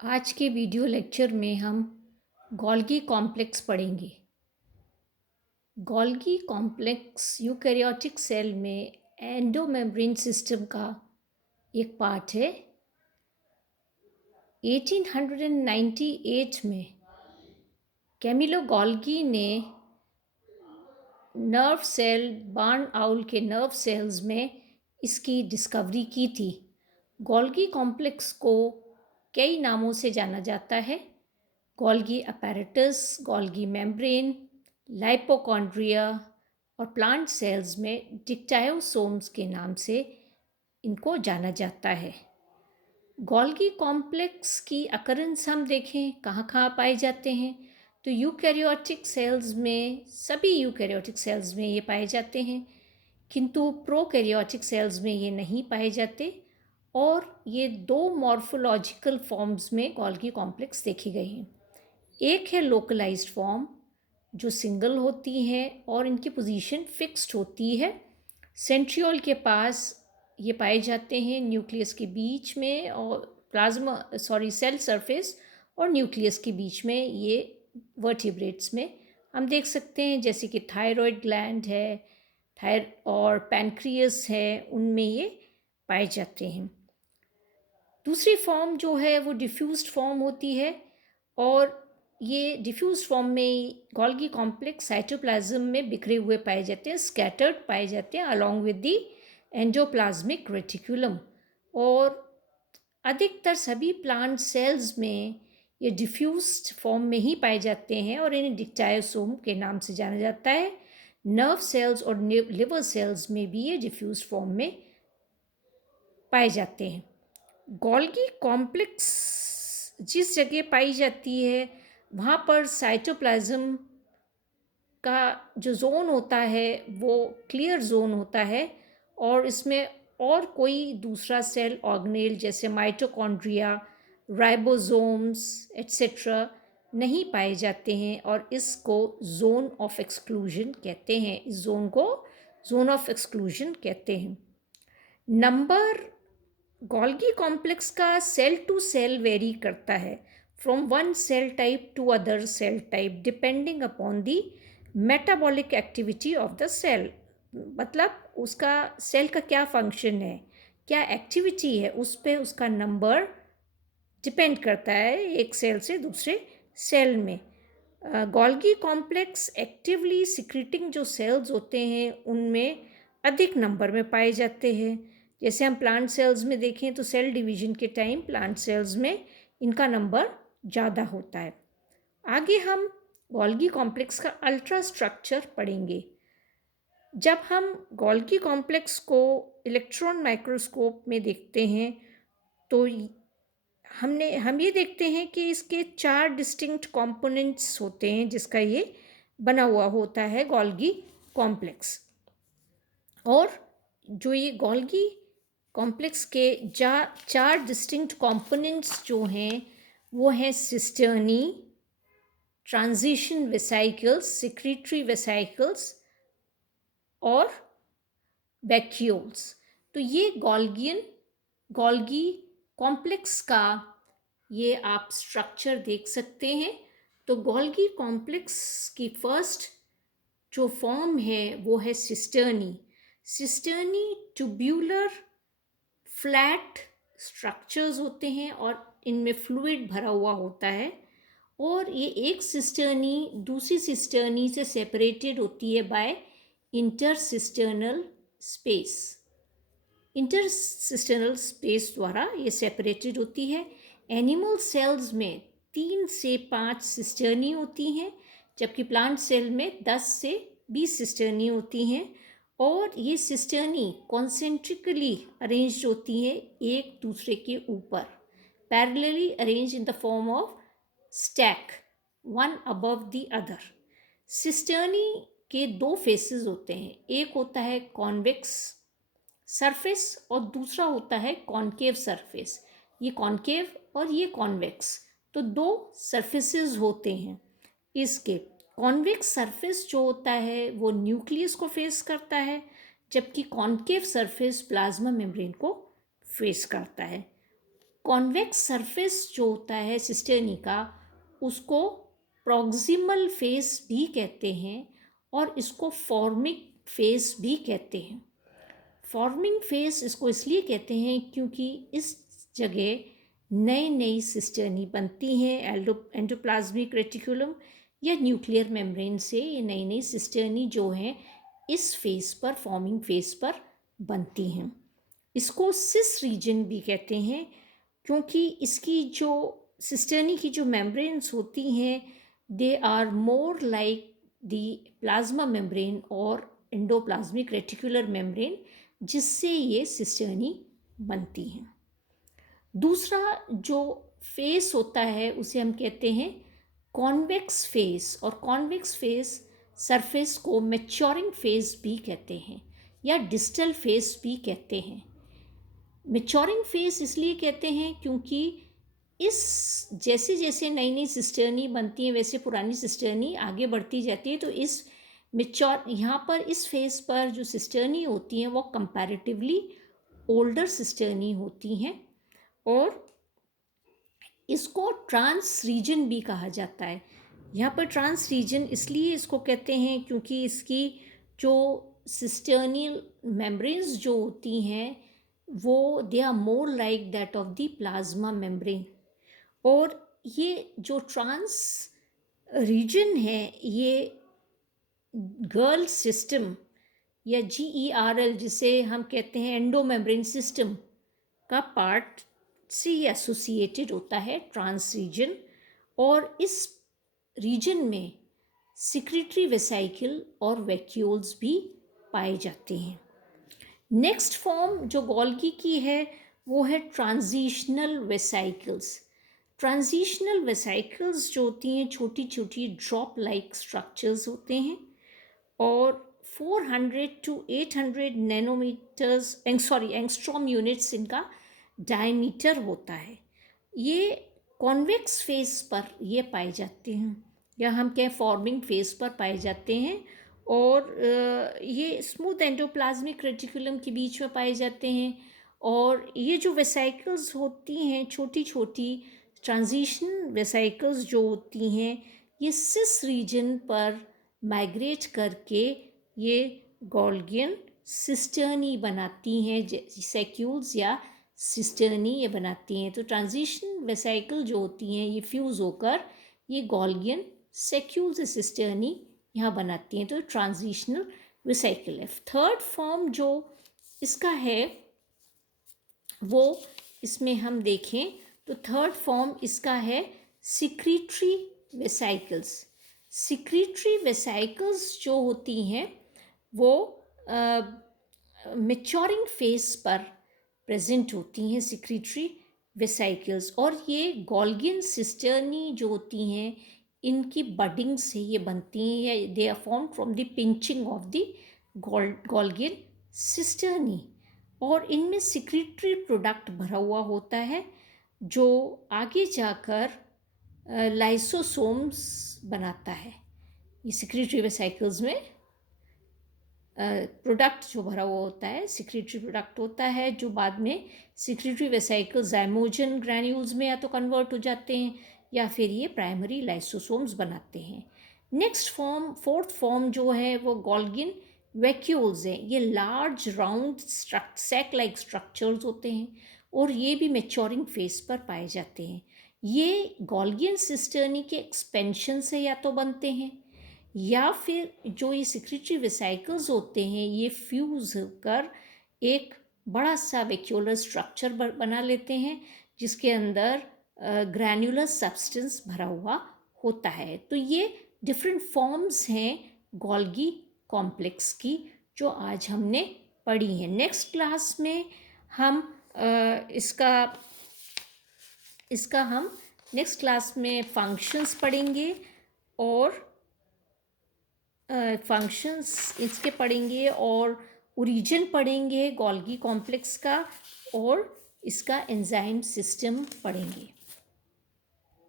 आज के video lecture में हम गोल्गी कॉम्प्लेक्स पढ़ेंगे। गोल्गी कॉम्प्लेक्स यूकैरियोटिक सेल में एंडोमेम्ब्रेन सिस्टम का एक पार्ट है। 1898 में कैमिलो गोल्गी ने नर्व सेल बार्न आउल के नर्व सेल्स में इसकी डिस्कवरी की थी। गोल्गी कॉम्प्लेक्स को कई नामों से जाना जाता है। गोल्गी अपैरेटस, गोल्गी मेम्ब्रेन, लाइपोकॉन्ड्रिया और प्लांट सेल्स में डिक्टायोसोम्स के नाम से इनको जाना जाता है। गोल्गी कॉम्प्लेक्स की अकरेंस हम देखें कहाँ कहाँ पाए जाते हैं तो यूकैरियोटिक सेल्स में, सभी यूकैरियोटिक सेल्स में ये पाए जाते हैं, किंतु प्रोकैरियोटिक सेल्स में ये नहीं पाए जाते और ये दो मॉर्फोलॉजिकल फॉर्म्स में गोल्गी कॉम्प्लेक्स देखी गई हैं। एक है लोकलाइज्ड फॉर्म जो सिंगल होती है और इनकी पोजीशन फिक्स्ड होती है। सेंट्रियोल के पास ये पाए जाते हैं न्यूक्लियस के बीच में और सेल सरफेस और न्यूक्लियस के बीच में ये वर्टिब्रेट्स में हम देख सकते हैं, जैसे कि थायराइड ग्लैंड है और पैनक्रियस है, उनमें ये पाए जाते हैं। दूसरी फॉर्म जो है वो डिफ्यूज्ड फॉर्म होती है और ये डिफ्यूज फॉर्म में गोल्गी कॉम्प्लेक्स साइटोप्लाज्म में बिखरे हुए पाए जाते हैं, स्कैटर्ड पाए जाते हैं along with the endoplasmic reticulum. और अधिकतर सभी प्लांट सेल्स में ये डिफ्यूज्ड फॉर्म में ही पाए जाते हैं और इन्हें डिक्टायोसोम के नाम से जाना जाता है। नर्व सेल्स और लिवर सेल्स में भी ये डिफ्यूज फॉर्म में पाए जाते हैं। गोल्गी कॉम्प्लेक्स जिस जगह पाई जाती है वहाँ पर साइटोप्लाज्म का जो जोन होता है वो क्लियर जोन होता है और इसमें और कोई दूसरा सेल ऑर्गेनेल जैसे माइटोकॉन्ड्रिया, राइबोसोम्स एट्सेट्रा नहीं पाए जाते हैं और इसको जोन ऑफ एक्सक्लूजन कहते हैं। इस जोन को जोन ऑफ एक्सक्लूजन कहते हैं। नंबर गोल्गी कॉम्प्लेक्स का सेल टू सेल वेरी करता है from one cell type to other cell type depending upon the metabolic activity of the cell. मतलब उसका सेल का क्या फंक्शन है, क्या एक्टिविटी है, उस पर उसका नंबर डिपेंड करता है एक सेल से दूसरे सेल में। गोल्गी कॉम्प्लेक्स एक्टिवली सिक्रीटिंग जो सेल्स होते हैं उनमें अधिक नंबर में पाए जाते हैं। जैसे हम प्लांट सेल्स में देखें तो सेल डिवीजन के टाइम प्लांट सेल्स में इनका नंबर ज़्यादा होता है। आगे हम गोल्गी कॉम्प्लेक्स का अल्ट्रा स्ट्रक्चर पढ़ेंगे। जब हम गोल्गी कॉम्प्लेक्स को इलेक्ट्रॉन माइक्रोस्कोप में देखते हैं तो हम ये देखते हैं कि इसके 4 डिस्टिंक्ट कंपोनेंट्स होते हैं जिसका ये बना हुआ होता है गोल्गी कॉम्प्लेक्स। और जो ये गोल्गी कॉम्प्लेक्स के 4 डिस्टिंक्ट कंपोनेंट्स जो हैं वो हैं cisternae, transition vesicles, secretory vesicles और वैक्यूल्स। तो ये गोल्गी कॉम्प्लेक्स का ये आप स्ट्रक्चर देख सकते हैं। तो गोल्गी कॉम्प्लेक्स की फर्स्ट जो फॉर्म है वो है cisternae. Cisternae tubular flat structures होते हैं और इनमें फ्लूइड भरा हुआ होता है और ये एक सिस्टर्नी दूसरी सिस्टर्नी से सेपरेटेड होती है बाय इंटरसिस्टर्नल स्पेस। इंटरसिस्टर्नल स्पेस द्वारा ये सेपरेटेड होती है। एनिमल सेल्स में 3 से 5 सिस्टर्नी होती हैं जबकि प्लांट सेल में 10 से 20 सिस्टर्नी होती हैं और ये सिस्टर्नी कॉन्सेंट्रिकली अरेंज्ड होती हैं एक दूसरे के ऊपर, parallelly arrange in the form of stack, one above the other. Cisternae के 2 फेसेस होते हैं, एक होता है कॉन्वेक्स सरफेस और दूसरा होता है कॉनकेव सरफेस। ये कॉनकेव और ये कॉन्वेक्स, तो 2 सरफेसेस होते हैं। इसके कॉन्वेक्स सरफेस जो होता है वो न्यूक्लियस को फेस करता है जबकि कॉनकेव सरफेस प्लाज्मा मेम्ब्रेन को फेस करता है। कॉन्वेक्स सरफेस जो होता है सिस्टर्नी का, उसको प्रॉक्सिमल फेस भी कहते हैं और इसको फॉर्मिंग फेस भी कहते हैं। फॉर्मिंग फेस इसको इसलिए कहते हैं क्योंकि इस जगह नई नई सिस्टर्नी बनती हैं। एंडोप्लाज्मिक रेटिकुलम या न्यूक्लियर मेम्ब्रेन से ये नई नई सिस्टर्नी जो हैं इस फेस पर, फॉर्मिंग फेस पर बनती हैं। इसको सिस रीजन भी कहते हैं क्योंकि इसकी जो सिस्टर्नी की जो मेम्ब्रेन्स होती हैं they are more like the plasma membrane और एंडोप्लाज्मिक रेटिकुलर मेम्ब्रेन, जिससे ये सिस्टर्नी बनती हैं। दूसरा जो फेस होता है उसे हम कहते हैं कॉन्वेक्स फेस, और कॉन्वेक्स फेस सरफेस को मैच्योरिंग फेस भी कहते हैं या डिस्टल फेस भी कहते हैं। मैच्योरिंग फेस इसलिए कहते हैं क्योंकि इस जैसे जैसे नई नई सिस्टर्नी बनती हैं वैसे पुरानी सिस्टर्नी आगे बढ़ती जाती है, तो इस यहाँ पर इस फेस पर जो सिस्टर्नी होती हैं वो कंपैरेटिवली ओल्डर सिस्टर्नी होती हैं और इसको ट्रांस रीजन भी कहा जाता है। यहाँ पर ट्रांस रीजन इसलिए इसको कहते हैं क्योंकि इसकी जो सिस्टर्नियल मेम्ब्रेन्स जो होती हैं वो they are more like that of the plasma membrane, और ये जो ट्रांस रीजन है ये गर्ल सिस्टम या GERL जिसे हम कहते हैं एंडो मेम्ब्रेन सिस्टम का पार्ट से एसोसिएटेड होता है ट्रांस रीजन, और इस रीजन में सिक्रीटरी वेसाइकल और वैक्यूल्स भी पाए जाते हैं। नेक्स्ट फॉर्म जो गोल्गी की है वो है ट्रांजिशनल वेसाइकल्स। ट्रांजिशनल वेसाइकल्स जो होती हैं छोटी छोटी ड्रॉप लाइक स्ट्रक्चर्स होते हैं और 400 to 800 नैनोमीटर्स एंगस्ट्रॉम यूनिट्स इनका डायमीटर होता है। ये कॉन्वेक्स फेस पर ये पाए जाते हैं या हम कहें फॉर्मिंग फेस पर पाए जाते हैं, और ये स्मूथ एंडोप्लाज्मिक रेटिकुलम के बीच में पाए जाते हैं। और ये जो वेसाइकल्स होती हैं छोटी छोटी ट्रांजिशन वेसाइकल्स जो होती हैं ये सिस रीजन पर माइग्रेट करके ये गोल्गियन सिस्टर्नी बनाती हैं, सैक्यूल्स या सिस्टर्नी ये बनाती हैं। तो ट्रांजिशन वेसाइकल जो होती हैं ये फ्यूज़ होकर ये गोल्गियन सैक्यूल्स सिस्टर्नी यहाँ बनाती हैं, तो ट्रांजिशनल वेसाइकल है। थर्ड फॉर्म जो इसका है वो इसमें हम देखें तो थर्ड फॉर्म इसका है सिक्रीटरी वेसाइकल्स। सिक्रीटरी वेसाइकल्स जो होती हैं वो मैच्योरिंग फेस पर प्रेजेंट होती हैं सिक्रीटरी वेसाइकल्स, और ये गोल्गियन सिस्टर्नी जो होती हैं इनकी बडिंग से ये बनती हैं या they are form from the pinching of the Golgian cisternae, और इनमें सिक्रीटरी प्रोडक्ट भरा हुआ होता है जो आगे जाकर लाइसोसोम्स बनाता है। ये सिक्रीटरी वेसाइकल्स में प्रोडक्ट जो भरा हुआ होता है सिक्रीटरी प्रोडक्ट होता है जो बाद में सिक्रीटरी वेसाइकल ज़ाइमोजन ग्रैन्यूल्स में या तो कन्वर्ट हो जाते हैं या फिर ये प्राइमरी लाइसोसोम्स बनाते हैं। नेक्स्ट फॉर्म फोर्थ फॉर्म जो है वो गोल्गियन वैक्यूल्स हैं। ये large round sac like structures होते हैं और ये भी मैच्योरिंग फेस पर पाए जाते हैं। ये गोल्गियन सिस्टर्नी के एक्सपेंशन से या तो बनते हैं या फिर जो ये सिक्रीटरी वेसाइकल्स होते हैं ये फ्यूज़ कर एक बड़ा सा वैक्यूलर स्ट्रक्चर बना लेते हैं जिसके अंदर ग्रैन्युलर सब्सटेंस भरा हुआ होता है। तो ये डिफरेंट फॉर्म्स हैं गोल्गी कॉम्प्लेक्स की जो आज हमने पढ़ी हैं। नेक्स्ट क्लास में हम इसका हम नेक्स्ट क्लास में फंक्शंस पढ़ेंगे और फंक्शंस इसके पढ़ेंगे और ओरिजिन पढ़ेंगे गोल्गी कॉम्प्लेक्स का और इसका एंजाइम सिस्टम पढ़ेंगे।